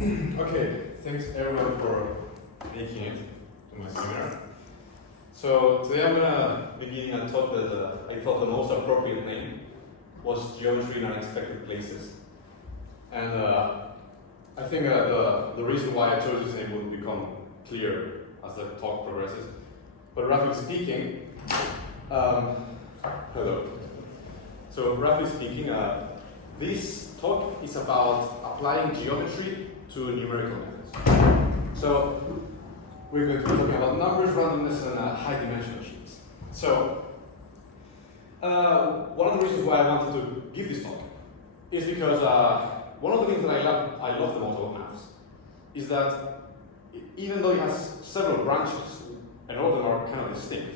Okay, thanks everyone for making it to my seminar. So today I'm gonna be giving a talk that I thought the most appropriate name was Geometry in Unexpected Places. And I think the reason why I chose this name will become clear as the talk progresses. But roughly speaking, hello. So roughly speaking, this talk is about applying geometry to numerical methods. So we're going to be talking about numbers, randomness, and high dimensional sheets. So one of the reasons why I wanted to give this talk is because one of the things that I love the most about maths is that even though it has several branches, and all of them are kind of distinct,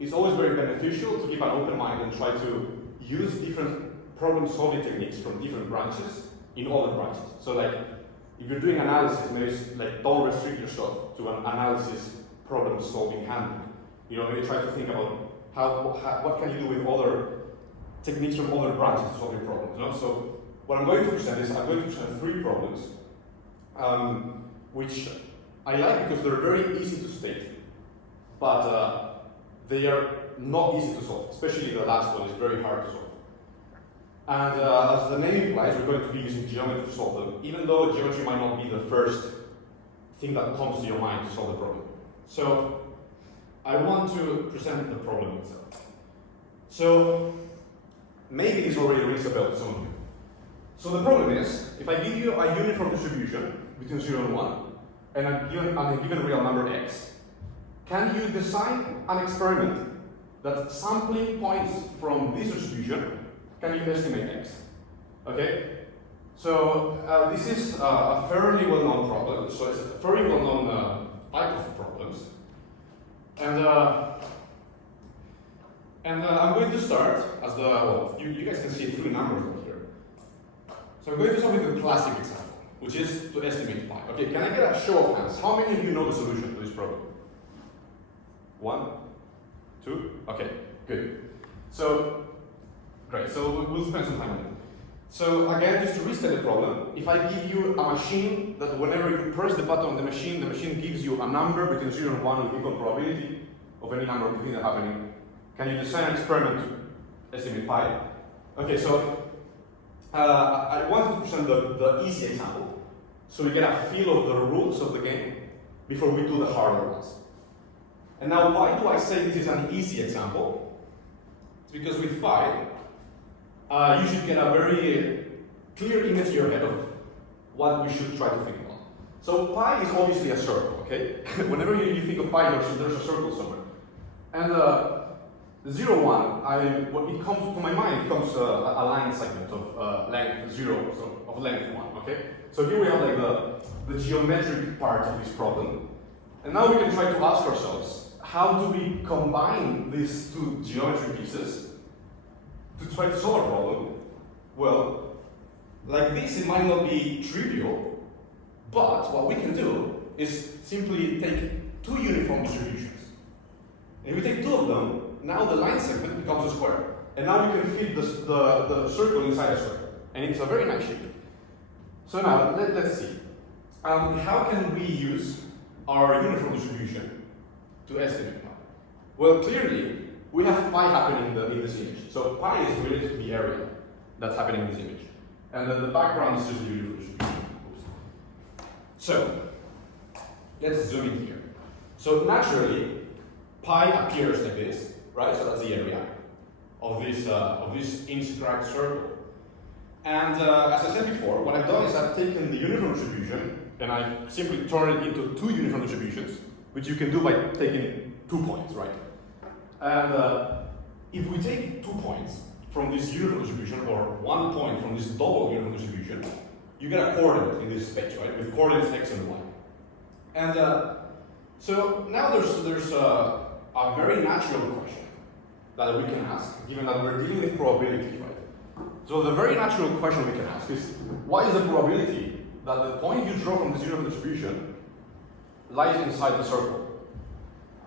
it's always very beneficial to keep an open mind and try to use different problem-solving techniques from different branches in other branches. So like, if you're doing analysis, maybe don't restrict yourself to an analysis problem-solving handbook. You know, maybe try to think about what can you do with other techniques from other branches to solve your problems. You know? So what I'm going to present is I'm going to present 3 problems, which I like because they're very easy to state, but they are not easy to solve. Especially the last one is very hard to solve. And as the name implies, we're going to be using geometry to solve them, even though geometry might not be the first thing that comes to your mind to solve the problem. So I want to present the problem itself. So maybe this already rings a bell to some of you. So the problem is, if I give you a uniform distribution between 0 and 1, and a given real number x, can you design an experiment that sampling points from this distribution can you estimate x? Okay? So this is a fairly well-known problem. So it's a very well-known type of problems. And I'm going to start as the, well, you guys can see 3 numbers over here. So I'm going to start with the classic example, which is to estimate pi. Okay, can I get a show of hands? How many of you know the solution to this problem? 1? 2? Okay, good. So, great, so we'll spend some time on it. So again, just to restate the problem, if I give you a machine that whenever you press the button on the machine gives you a number between 0 and 1 with equal probability of any number between that happening, can you design an experiment to estimate pi? Okay, so I wanted to present the easy example, so we get a feel of the rules of the game before we do the harder ones. And now, why do I say this is an easy example? It's because with pi, you should get a very clear image in your head of what we should try to think about. So pi is obviously a circle, okay? Whenever you think of pi, there's a circle somewhere. And 0, 1, when it comes to my mind, it comes a line segment of length 0, so of length 1, okay? So here we have like the geometric part of this problem. And now we can try to ask ourselves, how do we combine these 2 geometry pieces to try to solve a problem? Well, like this, it might not be trivial, but what we can do is simply take 2 uniform distributions. And if we take 2 of them, now the line segment becomes a square. And now we can fit the circle inside a circle. And it's a very nice shape. So now, let's see. How can we use our uniform distribution to estimate pi? Well, clearly, we have pi happening in this image. So pi is related to the area that's happening in this image. And then the background is just the uniform distribution. Oops. So let's zoom in here. So naturally, pi appears like this, right? So that's the area of this inscribed circle. And as I said before, what I've done is I've taken the uniform distribution and I've simply turned it into 2 uniform distributions, which you can do by taking 2 points, right? And if we take 2 points from this uniform distribution, or 1 point from this double uniform distribution, you get a coordinate in this space, right? With coordinates x and y. And so now there's a very natural question that we can ask, given that we're dealing with probabilities, right? So the very natural question we can ask is, what is the probability that the point you draw from this uniform distribution lies inside the circle?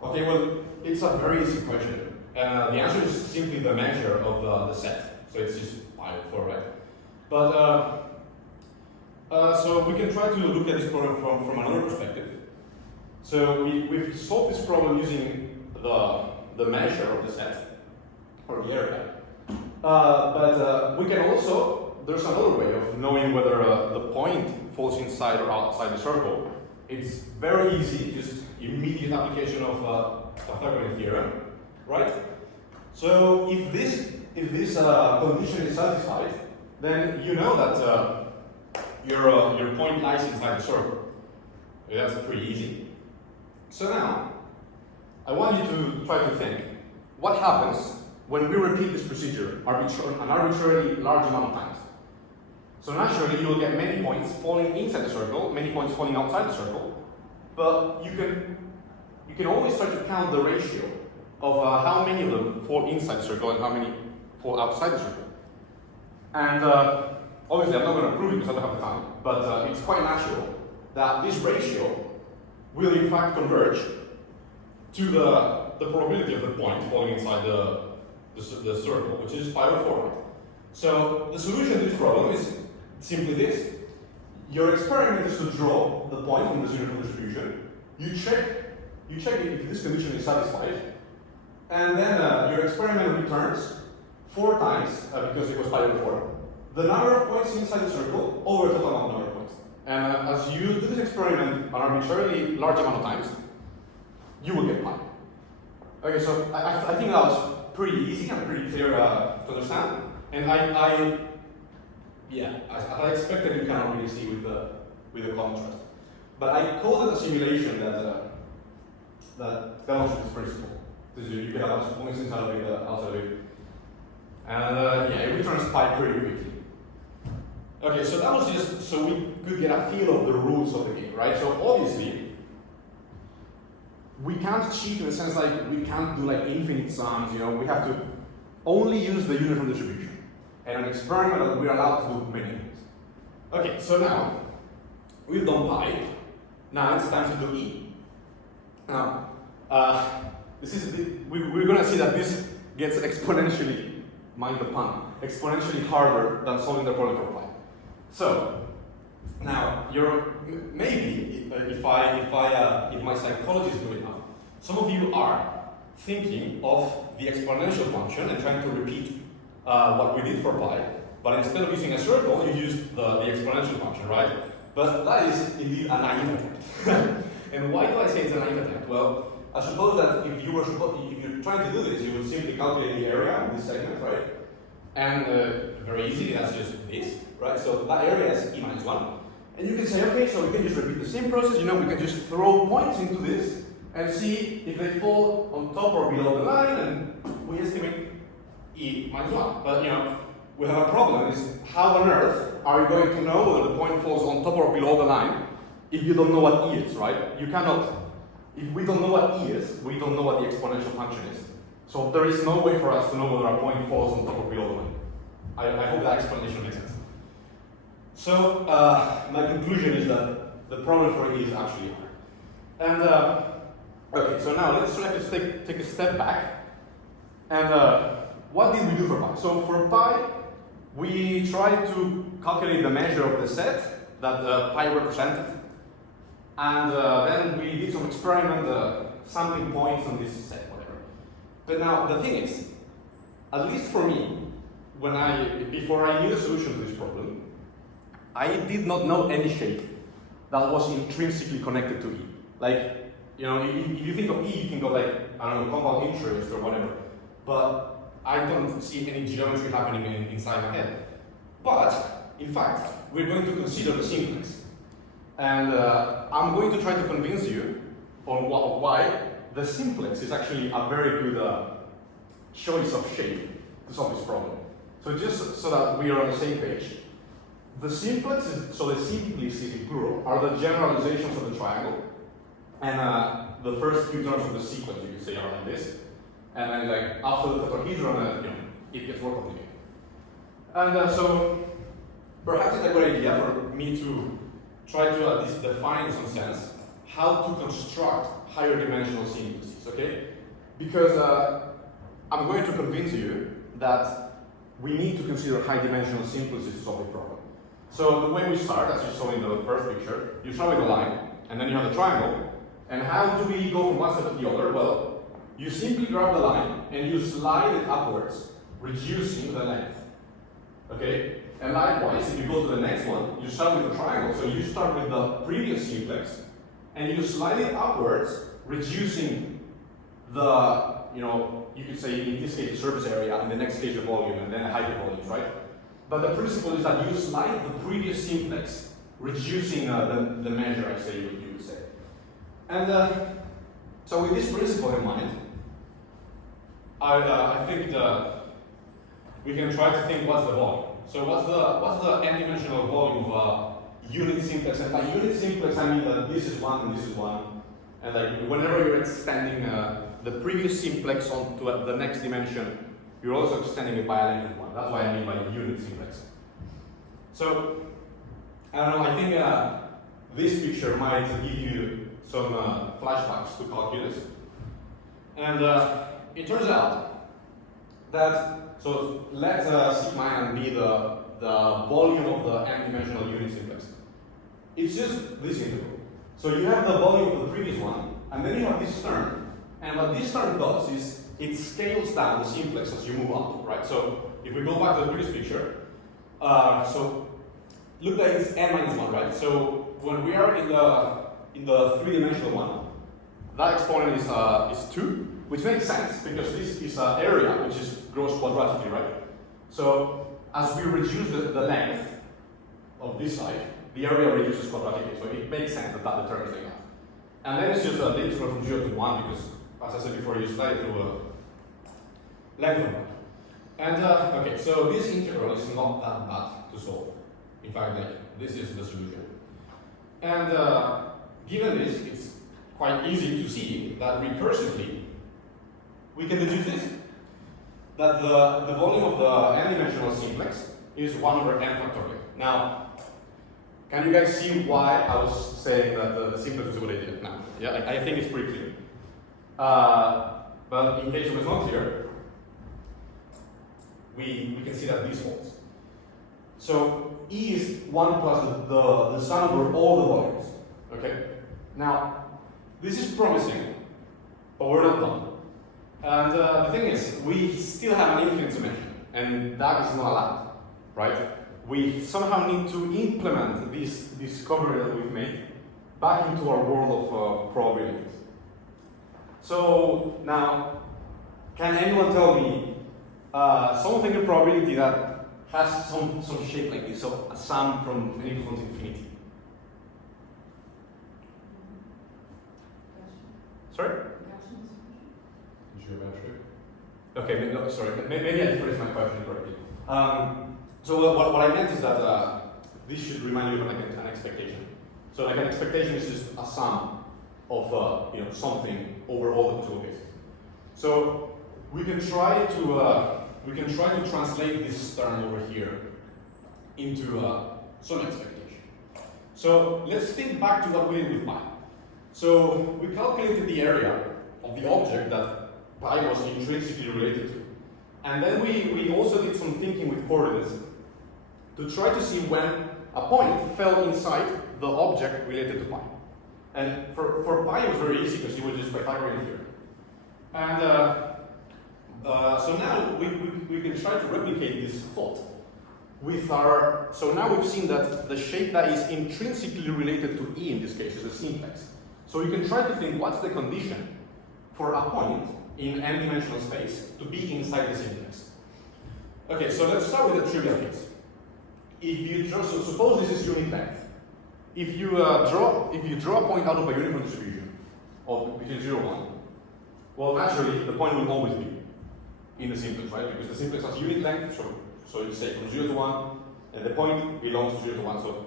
Okay, well, it's a very easy question. The answer is simply the measure of the set. So it's just pi over 4, right? But So we can try to look at this problem from another perspective. So we've solved this problem using the measure of the set, or the area. But we can also, there's another way of knowing whether the point falls inside or outside the circle. It's very easy, just immediate application of Pythagorean theorem, right? So if this condition is satisfied, then you know that your point lies inside the circle. That's pretty easy. So now, I want you to try to think, what happens when we repeat this procedure an arbitrarily large amount of times? So naturally, you'll get many points falling inside the circle, many points falling outside the circle, but you can always try to count the ratio of how many of them fall inside the circle and how many fall outside the circle. And obviously, I'm not going to prove it because I don't have the time, but it's quite natural that this ratio will in fact converge to the probability of the point falling inside the circle, which is pi over 4. So the solution to this problem is simply this. Your experiment is to draw the point from this uniform distribution. You check if this condition is satisfied, and then your experiment returns 4 times, because it was pi over 4, the number of points inside the circle over the total number of points. And as you do this experiment an arbitrarily large amount of times, you will get pi. Okay, so I think that was pretty easy and pretty clear to understand. And I expected you cannot really see with the contrast. But I called it a simulation that demonstrates this principle. Because you get a bunch of points inside of it, outside of it. And it returns pi pretty quickly. Okay, so that was just so we could get a feel of the rules of the game, right? So obviously, we can't cheat in the sense like we can't do like infinite sums, you know, we have to only use the uniform distribution. And an experiment we're allowed to do many things. Okay, so now we've done pi. Now it's time to do e. Now, we're gonna see that this gets exponentially, mind the pun, exponentially harder than solving the problem for pi. So now maybe if my psychology is good enough, some of you are thinking of the exponential function and trying to repeat what we did for pi, but instead of using a circle, you used the exponential function, right? But that is indeed a naive attempt. And why do I say it's a naive attempt? Well, I suppose that if you're trying to do this, you would simply calculate the area in this segment, right? And very easily, that's just this, right? So that area is e minus 1. And you can say, okay, so we can just repeat the same process, you know, we can just throw points into this and see if they fall on top or below the line, and we estimate e minus 1. But, you know, we have a problem, is how on earth are you going to know whether the point falls on top or below the line if you don't know what e is, right? You cannot, if we don't know what e is, we don't know what the exponential function is. So there is no way for us to know whether a point falls on top or below the line. I hope that explanation makes sense. So my conclusion is that the problem for E is actually hard. And okay, so now let's try to take a step back. And what did we do for pi? So for pi, we tried to calculate the measure of the set that pi represented. And then we did some experiment, sampling points on this set, whatever. But now the thing is, at least for me, before I knew the solution to this problem, I did not know any shape that was intrinsically connected to E. Like, you know, if you think of E, you think of like, I don't know, compound interest or whatever. But I don't see any geometry happening inside my head. But, in fact, we're going to consider the simplex. And I'm going to try to convince you on why the simplex is actually a very good choice of shape to solve this problem. So just so that we are on the same page, the simplex is, so the simplices in plural, are the generalizations of the triangle. And the first few terms of the sequence, you can say, are like this. And then like after the tetrahedron, you know, it gets more complicated. And so perhaps it's a good idea for me to try to at least define in some sense how to construct higher dimensional simplices, okay? Because I'm going to convince you that we need to consider high dimensional simplices to solve the problem. So the way we start, as you saw in the first picture, you start with a line, and then you have a triangle. And how do we go from one side to the other? Well, you simply grab the line and you slide it upwards, reducing the length. Okay? And likewise, if you go to the next one, you start with a triangle. So you start with the previous simplex, and you slide it upwards, reducing the, you could say in this case the surface area, in the next case the volume, and then the height of volumes, right? But the principle is that you slide the previous simplex, reducing the measure, I say, you would say. And so with this principle in mind, I think we can try to think what's the volume. So what's the n-dimensional volume of a unit simplex? And by unit simplex, I mean that this is one and this is one. And like whenever you're extending the previous simplex onto the next dimension, you're also extending it by a length of one. That's what I mean by unit simplex. So, I don't know, I think this picture might give you some flashbacks to calculus. And it turns out that, so let sigma n be the volume of the n-dimensional unit simplex. It's just this integral. So you have the volume of the previous one, and then you have this term. And what this term does is it scales down the simplex as you move up, right? So if we go back to the previous picture, so look like it's n minus 1, right? So when we are in the three-dimensional one, that exponent is 2, which makes sense because this is an area which grows quadratically, right? So as we reduce the length of this side, the area reduces quadratically, so it makes sense that the term is like that. And then it's just the integral from 0 to 1 because, as I said before, you slide it through a length of 1. And okay, so this integral is not that bad to solve. In fact, like this is the solution. And given this, it's quite easy to see that recursively we can deduce this, that the volume of the n-dimensional simplex is 1 over n factorial. Now, can you guys see why I was saying that the simplex is a good idea? Now, yeah, I think it's pretty clear. But in case it was not clear, we can see that this holds. So E is 1 plus the sum over all the volumes. Okay? Now, this is promising, but we're not done. And the thing is, we still have an infinite dimension, and that is not allowed, right? We somehow need to implement this discovery that we've made back into our world of probabilities. So now, can anyone tell me something in probability that has some shape like this, so a sum from n equals to infinity? Sorry? Geometry. Okay, no, sorry, maybe I phrased my question correctly. So what I meant is that this should remind you of an expectation. So like an expectation is just a sum of something over all the possible cases. So we can try to translate this term over here into some expectation. So let's think back to what we did with pi. So we calculated the area of the object that pi was intrinsically related to. And then we also did some thinking with coordinates to try to see when a point fell inside the object related to pi. And for pi it was very easy because it was just Pythagorean theorem. And so now we can try to replicate this thought with our, so now we've seen that the shape that is intrinsically related to E in this case is a simplex. So we can try to think what's the condition for a point in n-dimensional space to be inside the simplex. Okay, so let's start with a trivial case. If you draw, so suppose this is unit length. If you draw a point out of a uniform distribution, or between 0 and 1, well, naturally the point will always be in the simplex, right? Because the simplex has unit length, so you say from 0 to 1, and the point belongs to 0 to 1, so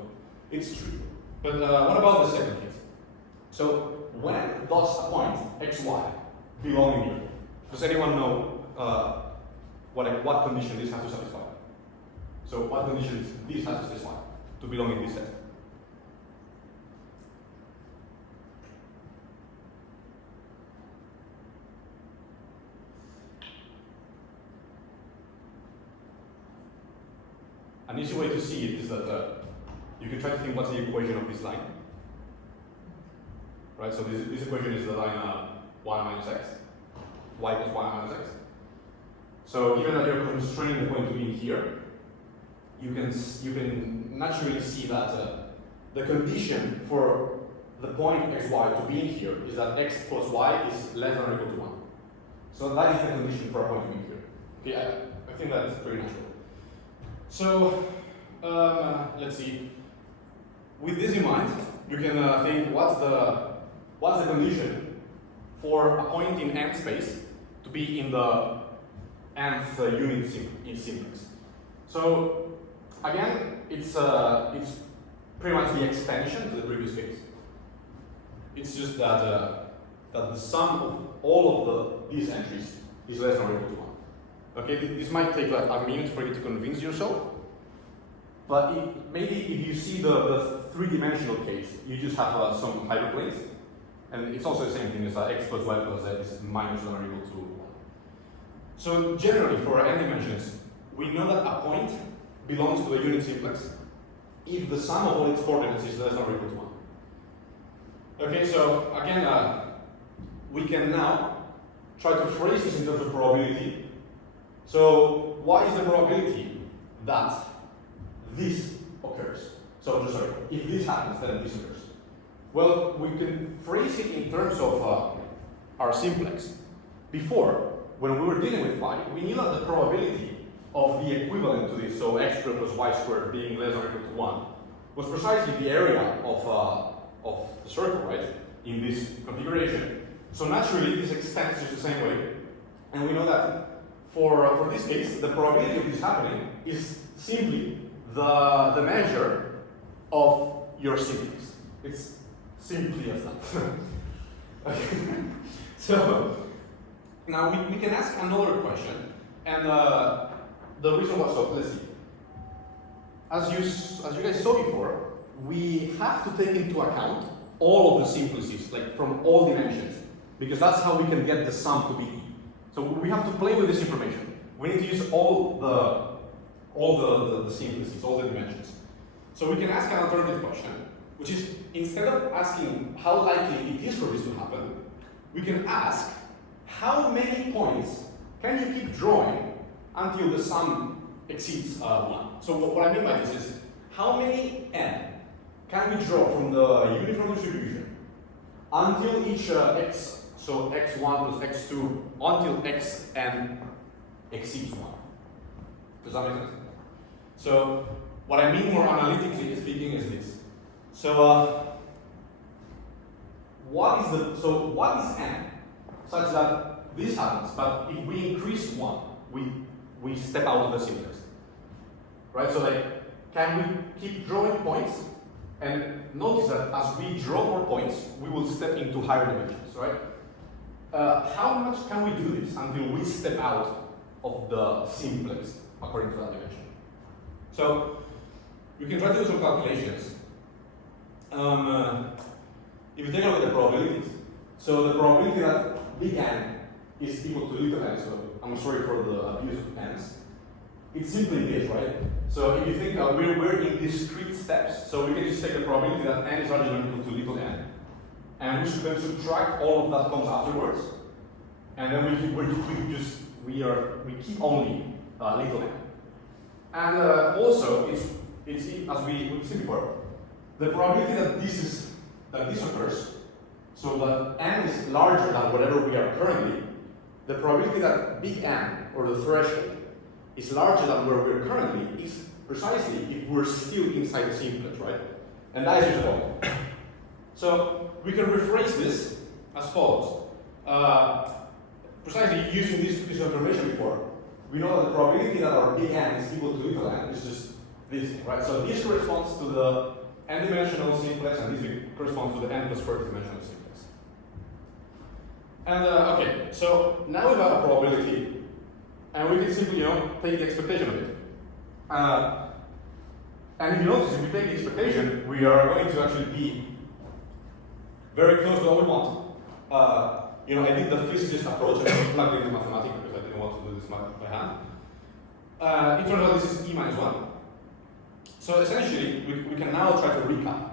it's true. But what about the second case? So when does a point xy belong in here? Does anyone know what condition this has to satisfy? So what conditions this has to satisfy to belong in this set? An easy way to see it is that you can try to think what's the equation of this line. Right, so this equation is the line 1 minus x, y equals 1 minus x. So given that you're constraining the point to be here, you can naturally see that the condition for the point xy to be in here is that x plus y is less than or equal to 1. So that is the condition for a point to be here. Okay, I think that's pretty natural. So let's see. With this in mind, you can think what's the condition for a point in n space to be in the nth unit in simplex. So again, it's pretty much the extension to the previous case. It's just that the sum of all of these entries is less than or equal to 1. Okay, this might take like a minute for you to convince yourself, but maybe if you see the three-dimensional case, you just have some hyperplanes, and it's also the same thing as x plus y plus z is minus or equal to 1. So generally, for n dimensions, we know that a point belongs to a unit simplex if the sum of all its coordinates is less than or equal to 1. Okay, so again, we can now try to phrase this in terms of probability. So what is the probability that this occurs? So sorry, if this happens, then this occurs. Well, we can phrase it in terms of our simplex. Before, when we were dealing with pi, we knew that the probability of the equivalent to this, so x squared plus y squared being less than or equal to 1, was precisely the area of the circle, right, in this configuration. So naturally, this extends just the same way. And we know that for this case, the probability of this happening is simply the measure of your simplex. It's simply as that. Okay. So now we can ask another question, and the reason was, so let's see. As you guys saw before, we have to take into account all of the simplices, like from all dimensions, because that's how we can get the sum to be e. So we have to play with this information. We need to use all the simplices, all the dimensions. So we can ask an alternative question, which is, instead of asking how likely it is for this to happen, we can ask how many points can you keep drawing until the sum exceeds 1. So what I mean by this is, how many n can we draw from the uniform distribution until each x, so x1 plus x2, until xn exceeds 1? Does that make sense? So what I mean more analytically speaking is this. So what is n such that this happens, but if we increase 1, we step out of the simplex. Right? So like, can we keep drawing points? And notice that as we draw more points, we will step into higher dimensions, right? How much can we do this until we step out of the simplex according to that dimension? So you can try to do some calculations. If you take a look at the probabilities, so the probability that big N is equal to little n, so I'm sorry for the abuse of n's, it's simply this, right? So if you think we're in discrete steps, so we can just take the probability that n is larger than or equal to little n, and we should then subtract all of that comes afterwards, and then we keep only little n. And also, it's as we said before, the probability that this occurs, so that n is larger than whatever we are currently, the probability that big N, or the threshold, is larger than where we're currently is precisely if we're still inside the simplex, right? And that is just all. So we can rephrase this as follows. Precisely using this piece of information before, we know that the probability that our big N is equal to little n is just this, right? So this corresponds to the n-dimensional simplex, and this corresponds to the n plus first dimensional simplex. And okay, so now we have a probability, and we can simply, take the expectation of it. And if you notice, if we take the expectation, we are going to actually be very close to what we want. I did the physicist approach and I plugged into mathematics because I didn't want to do this by hand. It turns out this is e minus 1. So essentially, we can now try to recap.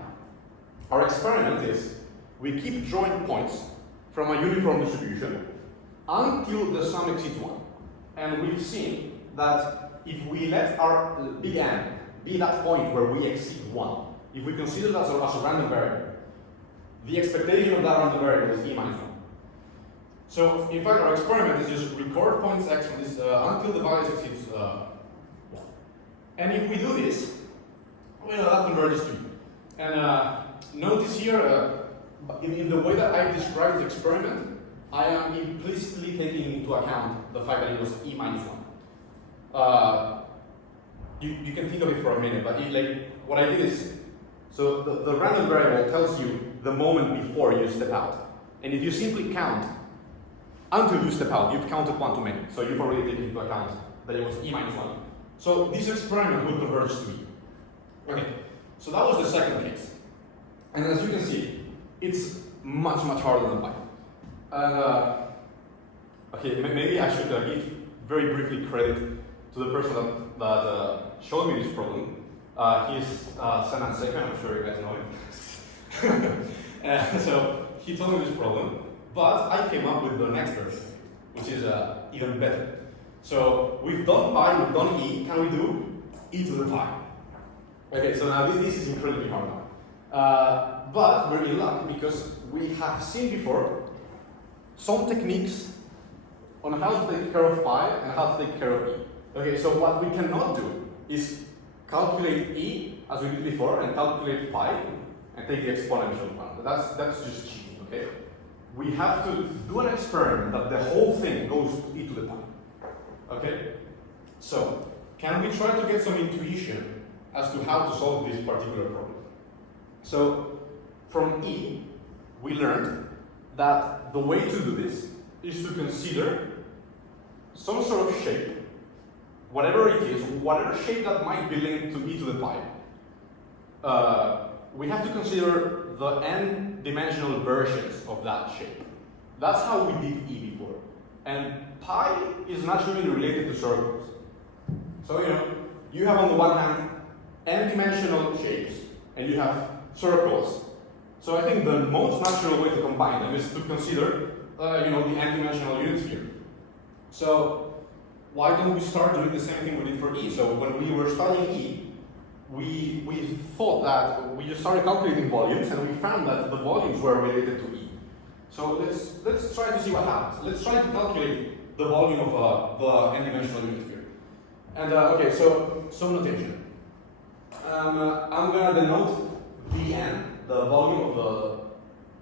Our experiment is we keep drawing points from a uniform distribution until the sum exceeds 1. And we've seen that if we let our big N be that point where we exceed 1, if we consider that as a random variable, the expectation of that random variable is e minus 1. So in fact, our experiment is just record points x from this until the value exceeds 1. And if we do this, well, that converges to e. And notice here, in the way that I've described the experiment, I am implicitly taking into account the fact that it was e minus 1. You can think of it for a minute, but what I did is, so the random variable tells you the moment before you step out. And if you simply count until you step out, you've counted 1 too many. So you've already taken into account that it was e minus 1. So this experiment will converge to e. Okay, so that was the second case. And as you can see, it's much, much harder than Python. Okay, maybe I should give very briefly credit to the person that showed me this problem. He's Sanan Sekhan, I'm sure you guys know him. So he told me this problem, but I came up with the next version, which is even better. So we've done pi, we've done e, can we do e to the pi? Okay, so now this is incredibly hard now. But we're in luck because we have seen before some techniques on how to take care of pi and how to take care of e. Okay, so what we cannot do is calculate e as we did before and calculate pi and take the exponential one. That's just cheating, okay? We have to do an experiment that the whole thing goes to e to the pi. Okay? So, can we try to get some intuition as to how to solve this particular problem? So, from e, we learned that the way to do this is to consider some sort of shape, whatever it is, whatever shape that might be linked to e to the pi. We have to consider the n-dimensional versions of that shape. That's how we did e before. And pi is naturally related to circles. So, you have on the one hand n-dimensional shapes, and you have circles. So I think the most natural way to combine them is to consider, the n-dimensional unit sphere. So why don't we start doing the same thing we did for e? So when we were studying e, we thought that we just started calculating volumes, and we found that the volumes were related to e. So let's try to see what happens. Let's try to calculate the volume of the n-dimensional unit sphere. And okay, so some notation. I'm gonna denote Vn, the volume of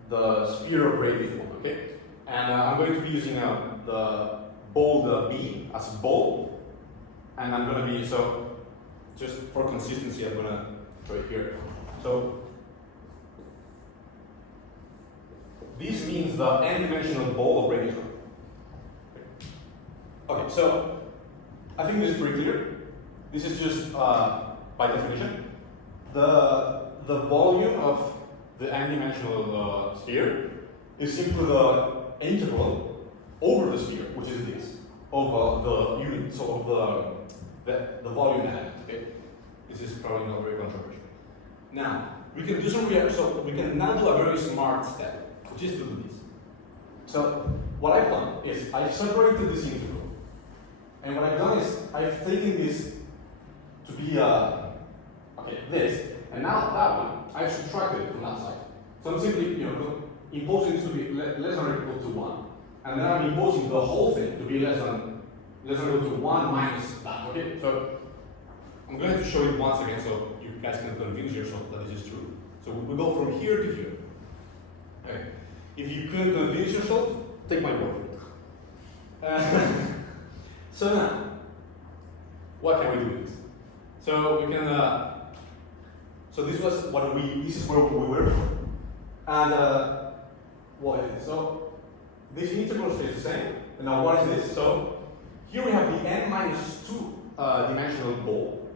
the sphere of radius 1, okay? And I'm going to be using the bold B as bold, and I'm going to be, so just for consistency, I'm going to draw it here. So this means the n-dimensional ball of radius 1. Okay, so I think this is pretty clear. This is just by definition the volume of the n-dimensional sphere is simply the integral over the sphere, which is this, of the unit, so of the volume element. Okay, this is probably not very controversial. Now we can do some so we can now do a very smart step, which is to do this. So what I've done is I've separated this integral, and what I've done is I've taken this to be this. And now that one, I've subtracted it from that side. So I'm simply, imposing this to be less than or equal to 1. And then I'm imposing the whole thing to be less than or equal to 1 minus that. Okay? So I'm going to show it once again so you guys can convince yourself that this is true. So we go from here to here. Okay? If you couldn't convince yourself, take my word for it. So now, what can we do with this? So we can so this was what this is where we were, and what is it? So this integral stays the same. And now what is this? So here we have the n minus 2 dimensional ball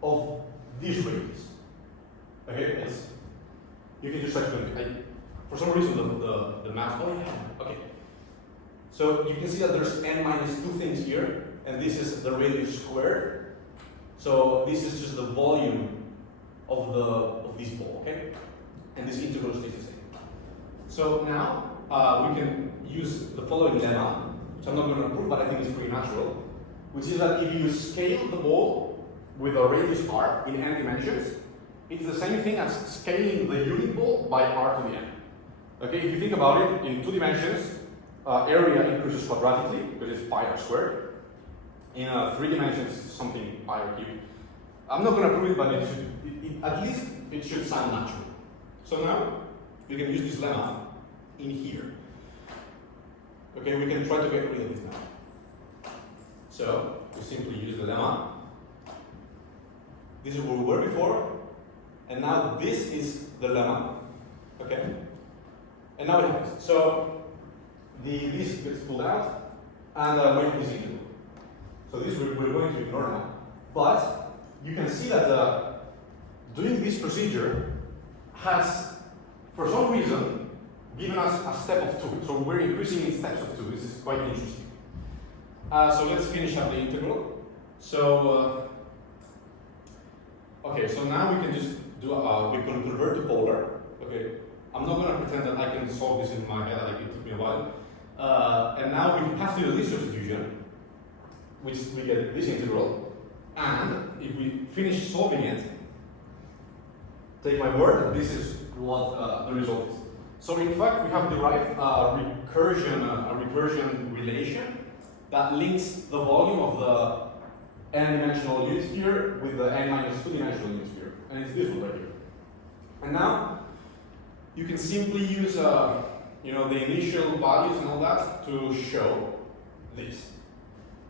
of this radius. Okay, you can just for some reason the math. Oh yeah. Okay. So you can see that there's n minus 2 things here, and this is the radius squared. So this is just the volume of this ball, okay? And this integral stays the same. So now we can use the following lemma, which I'm not going to prove, but I think it's pretty natural, which is that if you scale the ball with a radius r in n dimensions, it's the same thing as scaling the unit ball by r to the n. Okay, if you think about it, in 2 dimensions, area increases quadratically because it's pi r squared. In 3 dimensions, it's something pi r cubed. I'm not going to prove it, but at least it should sound natural. So now we can use this lemma in here. Okay, we can try to get rid of this now. So we simply use the lemma. This is where we were before, and now this is the lemma. Okay, and now we have this. So this gets pulled out, and we have this integral. So this we're going to ignore now, but you can see that doing this procedure has, for some reason, given us a step of 2. So we're increasing in steps of 2. This is quite interesting. So let's finish up the integral. So okay, so now we can just do we can convert to polar. Okay, I'm not going to pretend that I can solve this in my head. Like it took me a while. And now we have to do this substitution, which we get this integral. And if we finish solving it, take my word, this is what the result is. So in fact, we have derived a recursion relation that links the volume of the n-dimensional unit sphere with the n-2-dimensional unit sphere. And it's this one right here. And now, you can simply use the initial values and all that to show this.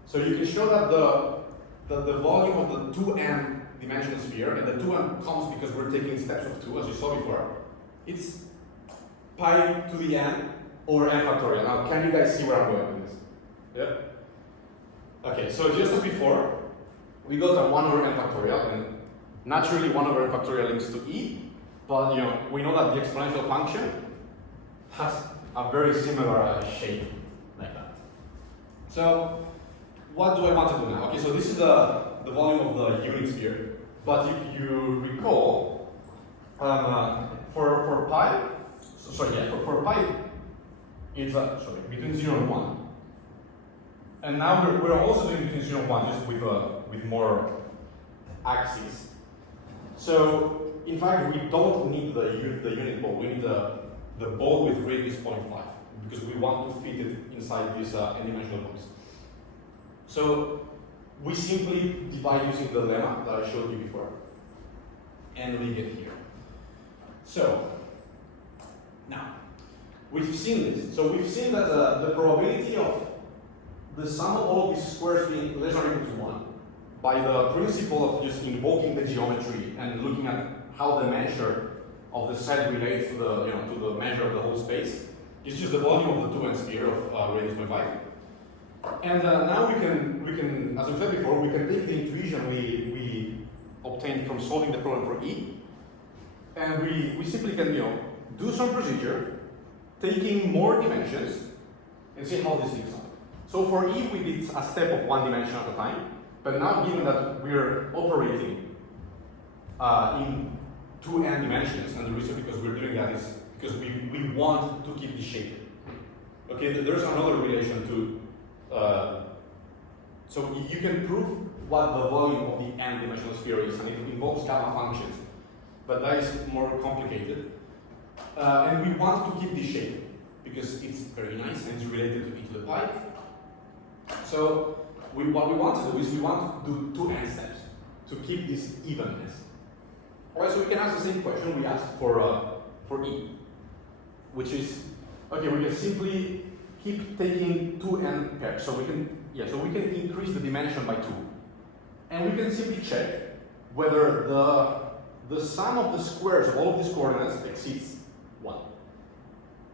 So you can show that the volume of the 2n dimensional sphere, and the 2n comes because we're taking steps of 2, as you saw before, it's pi to the n over n factorial. Now, can you guys see where I'm going with this? Yeah? Okay, so just as before, we got a 1 over n factorial, and naturally 1 over n factorial links to e, but we know that the exponential function has a very similar shape like that. So, what do I want to do now? Okay, so this is the volume of the unit sphere, but if you recall, for pi, for pi, it's between 0 and 1. And now we're also doing between 0 and 1, just with more axes. So, in fact, we don't need the unit ball, we need the ball with radius 0.5, because we want to fit it inside this n-dimensional box. So we simply divide using the lemma that I showed you before, and we get here. So now we've seen this. So we've seen that the probability of the sum of all of these squares being less or equal to 1 by the principle of just invoking the geometry and looking at how the measure of the set relates to the measure of the whole space is just the volume of the 2n sphere of radius 0.5. And now we can, as I said before, we can take the intuition we obtained from solving the problem for E, and we simply can do some procedure, taking more dimensions, and see how this links up. So for E, we did a step of 1 dimension at a time, but now given that we're operating in 2n dimensions, and the reason because we're doing that is because we want to keep the shape. Okay, there's another relation to. So you can prove what the volume of the n-dimensional sphere is, and it involves gamma functions, but that is more complicated. And we want to keep this shape because it's very nice and it's related to e to the pi. So what we want to do is we want to do 2n steps to keep this evenness. Alright, so we can ask the same question we asked for E, which is, okay, we can simply keep taking 2n pairs. So we can increase the dimension by 2. And we can simply check whether the sum of the squares of all of these coordinates exceeds 1.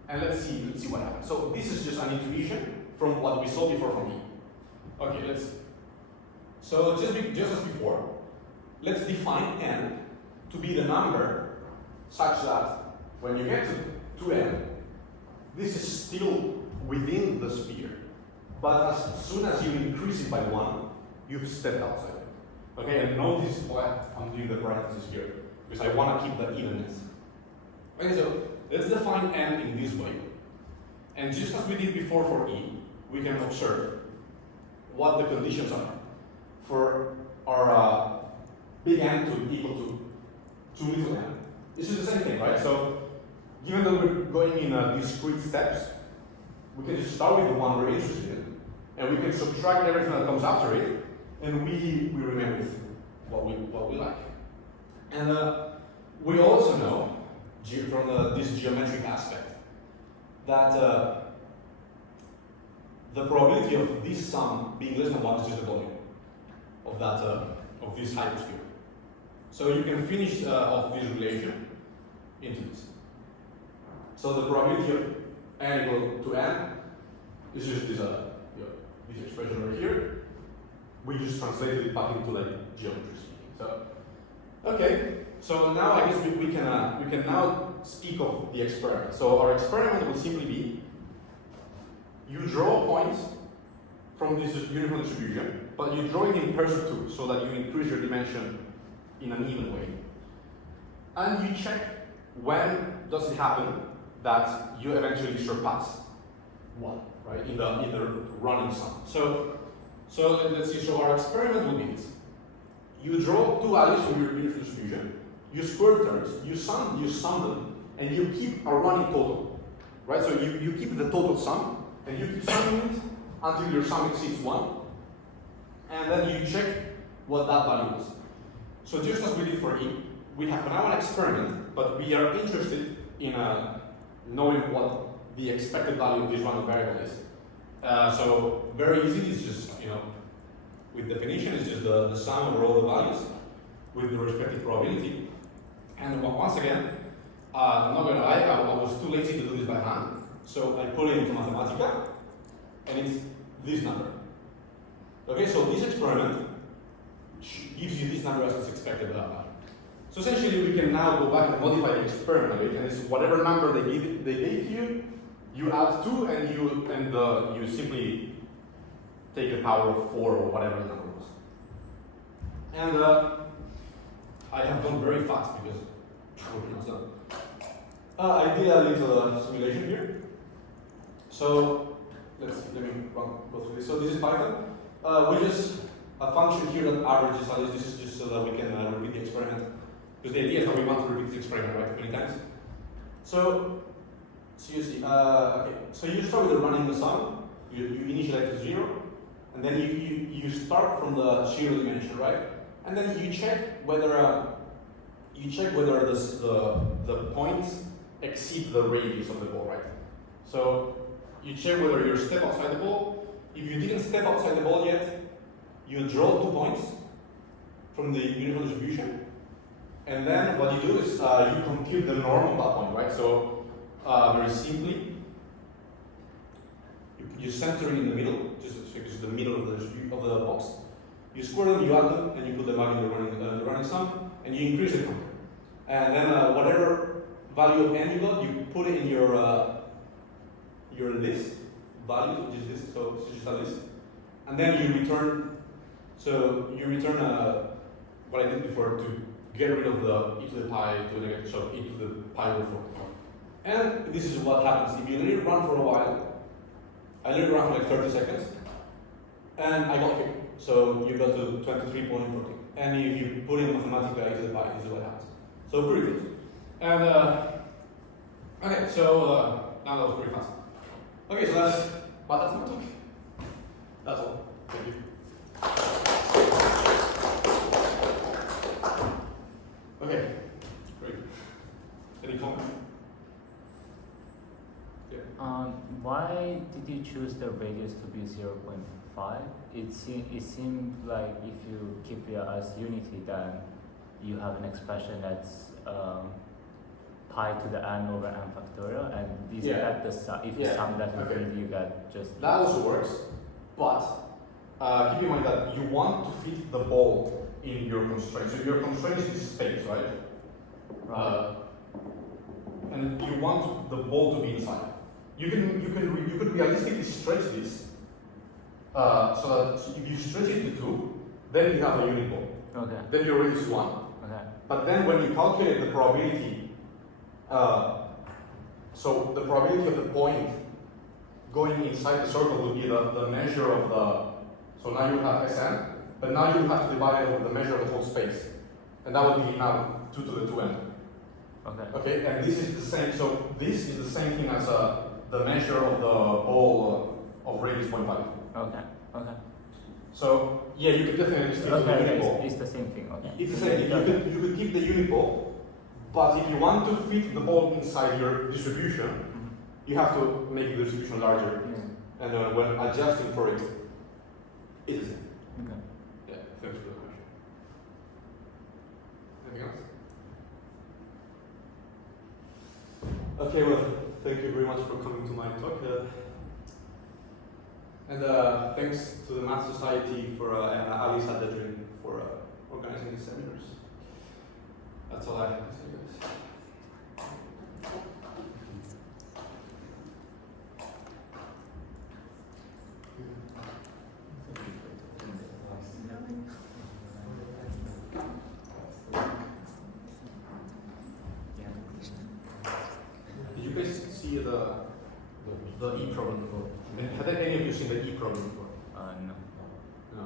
And let's see what happens. So this is just an intuition from what we saw before from E. Okay, so just as before, let's define n to be the number such that when you get to 2n, this is still within the sphere. But as soon as you increase it by 1, you've stepped outside it. Okay, and notice why I'm doing the parentheses here, because I want to keep the evenness. Okay, so let's define n in this way. And just as we did before for e, we can observe what the conditions are for our big N to equal to 2 little n. This is the same thing, right? So given that we're going in discrete steps, we can just start with the one we're interested in, and we can subtract everything that comes after it, and we remain with what we like. And we also know from this geometric aspect that the probability of this sum being less than 1 is just the volume of that of this hypersphere. So you can finish off this relation into this. So the probability of n equal to n is just this this expression over here. We just translated it back into like geometry speaking. So okay. So now I guess we can now speak of the experiment. So our experiment will simply be you draw points from this uniform distribution, but you draw it in pairs of 2 so that you increase your dimension in an even way. And you check when does it happen that you eventually surpass 1, right, in the running sum. So let's see, so our experiment will be this. You draw 2 values from your uniform distribution, you square terms, you sum them, and you keep a running total, right? So you keep the total sum, and you keep summing it until your sum exceeds 1, and then you check what that value is. So just as we did for E, we have now an experiment, but we are interested in knowing what the expected value of this random variable is. So very easy, it's just, with definition, it's just the sum over all the values with the respective probability. And once again, I'm not gonna lie, I was too lazy to do this by hand, so I put it into Mathematica, and it's this number. Okay, so this experiment gives you this number as its expected value. So essentially, we can now go back and modify the experiment a bit, and it's whatever number they gave you, you add 2, and you simply take the power of 4 or whatever the number was. And I have gone very fast because we're almost done. I did a little simulation here. So let me go through this. So this is Python. We just a function here that averages values. This is just so that we can repeat the experiment. Because the idea is that we want to repeat the experiment, right, many times. So you see, okay. So you start with running the sum. You initialize to 0, and then you start from the 0 dimension, right? And then you check whether the points exceed the radius of the ball, right? So you check whether you step outside the ball. If you didn't step outside the ball yet, you draw 2 points from the uniform distribution. And then what you do is you compute the norm of that point, right? So very simply, you center it in the middle, just the middle of the box. You square them, you add them, and you put them back in the running sum, and you increase the counter. And then whatever value of n you got, you put it in your list value, which is this. So it's just a list, and then you return. So you return what I did before to get rid of the e to the pi to the negative, so e to the pi over 4. And this is what happens if you let it run for a while. I let it run for like 30 seconds, and I got here. So you got to 23.14. And if you put in Mathematica e to the pi, this is what happens. So pretty good. And okay, so now that was pretty fast. Okay, so that's my talk. That's all. Thank you. Okay, great. Any comment? Yeah. Why did you choose the radius to be 0.5? It seemed like if you keep it as unity, then you have an expression that's pi to the n over n factorial, and is that the sum? If you sum that infinity, you get just that also works, but keep in mind that you want to fit the ball in your constraint. So your constraint is this space, right? And you want the ball to be inside. You could realistically stretch this so that if you stretch it to 2, then you have a unit ball. Okay. then your radius is 1. Okay. But then when you calculate the probability, so the probability of the point going inside the circle will be the measure of the, so now you have Sn, but now you have to divide it over the measure of the whole space. And that would be now 2 to the 2n. Okay. Okay, and this is the same, so this is the same thing as the measure of the ball of radius 0.5. Okay. Okay. So, yeah, you could definitely stick to the unit ball. It's the same thing. Okay. It's the same. You could keep the unit ball, but if you want to fit the ball inside your distribution, you have to make the distribution larger. Yeah. And when adjusting for it, it's the same. Okay. Yeah, thanks for the question. Anything else? Okay, well, thank you very much for coming to my talk. And thanks to the Math Society for and Alisa Dedrin for organizing these seminars. That's all I have to say, guys. Did you guys see the E problem before? Had any of you seen the E problem before? No. No.